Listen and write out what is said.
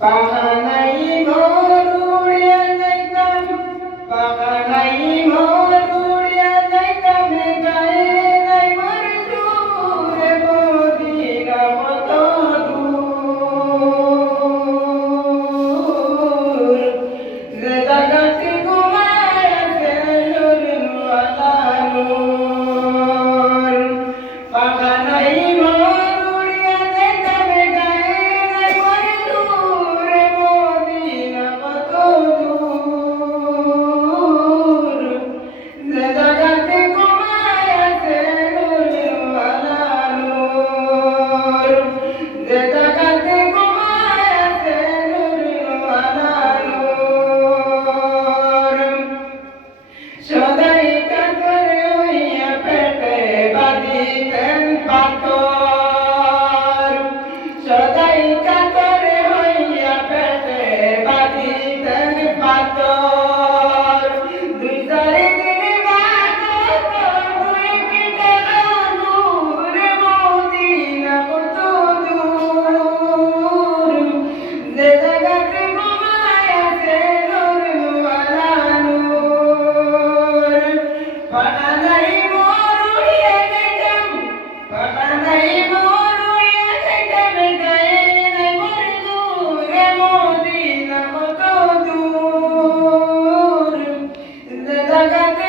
পাহাড় जगत